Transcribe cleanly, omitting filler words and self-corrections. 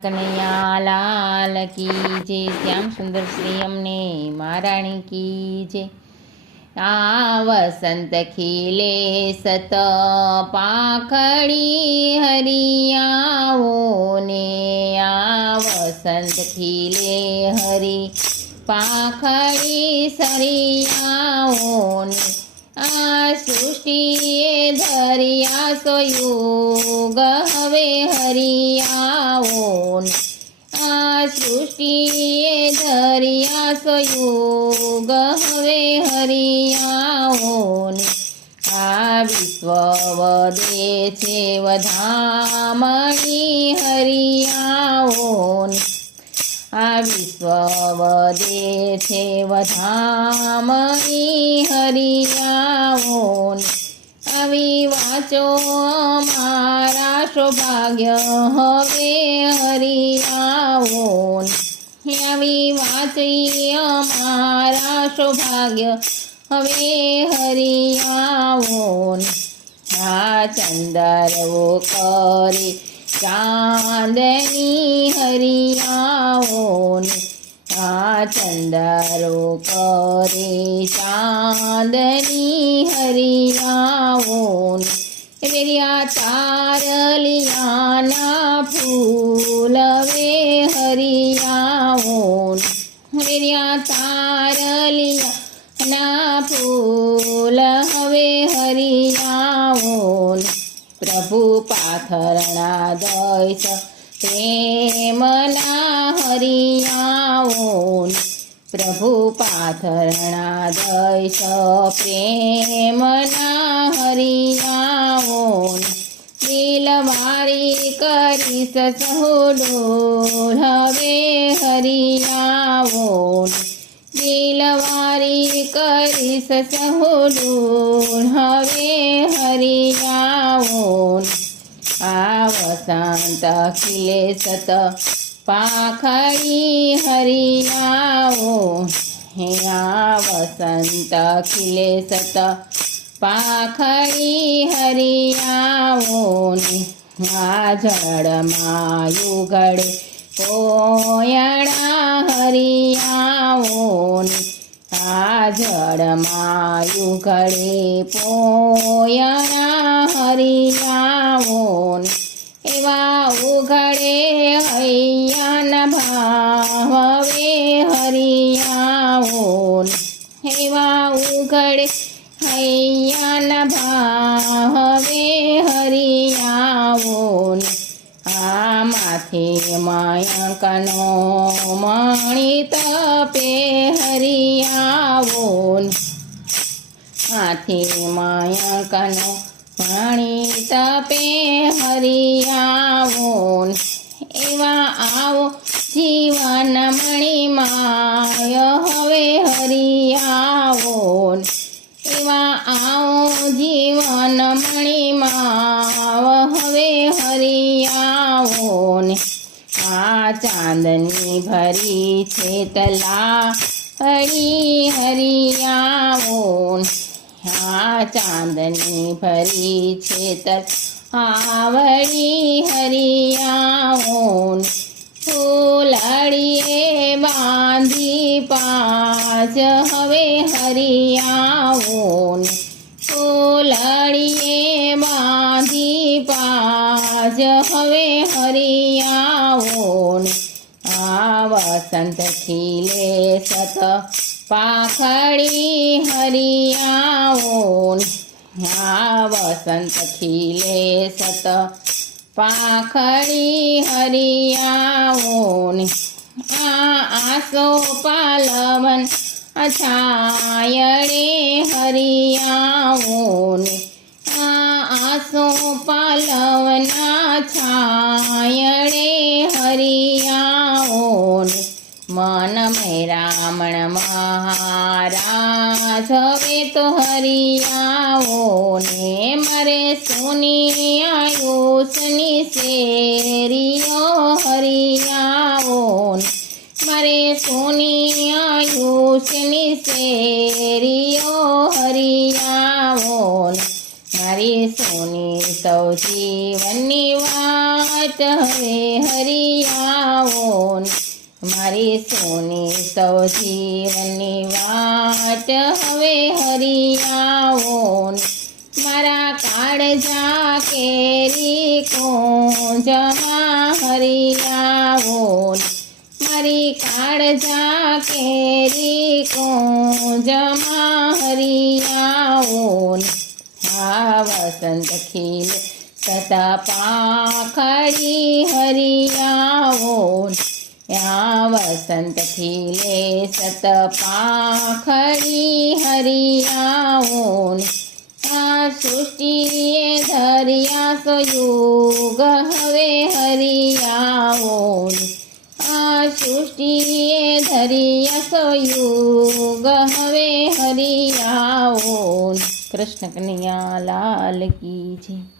કનૈયા લાલ કી જય, શ્યામ સુંદર શ્રી અમને મહારાણી કી જય। આ વસંત ખીલે સત પાંખડી હરિયાઓ ને, આ વસંત ખીલે હરી પાંખડી સરિયાઓ ને, આ સૃષ્ટિએ ધર્યા સોયુગ હવે હરિયાઓ ને, આ સૃષ્ટિએ ધર્યા સોયુગ હવે હરિયાઓ ને, આ વિશ્વ વધે છે વધામણી હરિયાઓ ને, આ વિશ્વ વધે છે વધામણી હરિયાઓ ને, આવી વાંચો મારા સૌભાગ્ય હવે હરિયાઓ ને, આવી વાંચી અમારા સૌભાગ્ય હવે હરિયાઓ ને, આ ચંદરવો કરે ચાંદની હરિયાઓ ને, આ ચંદરો કરે ચાંદની હરિયાઓ ને, વેરિયા તારલિયાના ફૂલ વે હરિયાઓ ને, વેરિયા તારલિયાના ફૂલ હવે હરિયાઓ ને, પ્રભુ પાથરણા દઈશ પ્રેમના હરિયાઓ ને, પ્રભુ પાથરણા દઈશ પ્રેમના હરિયાઓ ને, દિલવારી કરીશ સહુડોલ હવે હરિયાઓ ને, દિલવારી કરીશ સહુડોલ હવે હરિયાઓ ને, આ વસંત ખીલે સત પાંખડી હરિયાઓ હે, આ વસંત ખીલે સત પાંખડી હરિયાઓ ને, આ જળમાં યુગળે કોયણા હરિયાઓ ને, આ જળમાં યુગળે પોયણા હરિયાઓ ને, એવા ઉઘડે હૈયાના ભાવ વે હરિયાઓ ને, એવા ઉઘડે હૈયાના ભાવ વે હરિયાઓ ને, આ માથે મયંકનો મણિ તપે હરિયાઓ ને, માથે મયંકનો મણિ તપે હરિયાઓ ને, એવા આવો જીવન મણિમાય હવે હરિયાઓ ને, એવા આવો જીવન મણિમાવ હવે હરિયાઓ ને, આ ચાંદની ભરી છે તલા હરી હરિયાઓ ને, આ ચાંદની ભરી છે તલાવડી હરિયાઓ ને, ફૂલડીએ બાંધી પાછ હવે હરિયાઓ ને, ફૂલડીએ બાંધી પાછ હવે હરિયાઓ ને, આ વસંત ખીલે સત પાંખડી હરિયાઓ ને, આ વસંત ખીલે સત પાંખડી હરિયાઓ ને, આ આસો પાલવન છાયડે હરિયાઓ ને, આ આસો પાલવના છાયડે હરિયાઓ ને, મન મેરામણ મહારાજ હવે તો હરિયાઓ ને, મારે સોની આયુષની શેરીઓ હરિયાઓ ને, મારે સોની આયુષની શેરીઓ હરિયાઓ ને, મારે મારી સોની સૌ જીવનની વાત હવે હરી આવો ને. મારી સોની સૌ જીવનની વાત હવે હરી આવો ને. મારા કાળજા કેરી કુંજમાં હરી આવો ને. મારી કાળજા કેરી કુંજમાં હરી આવો ને. હા વસંત ખીલે સત પાંખડી હરી આવો ને. આ વસંત ખીલે સત પાંખડી હરી આવો ને. આ સૃષ્ટિએ ધર્યા સુયુગ હવે હરી આવો ને. આ સૃષ્ટિએ ધર્યા સુયુગ હવે હરી આવો ને. કૃષ્ણ કનૈયા લાલ કી જય.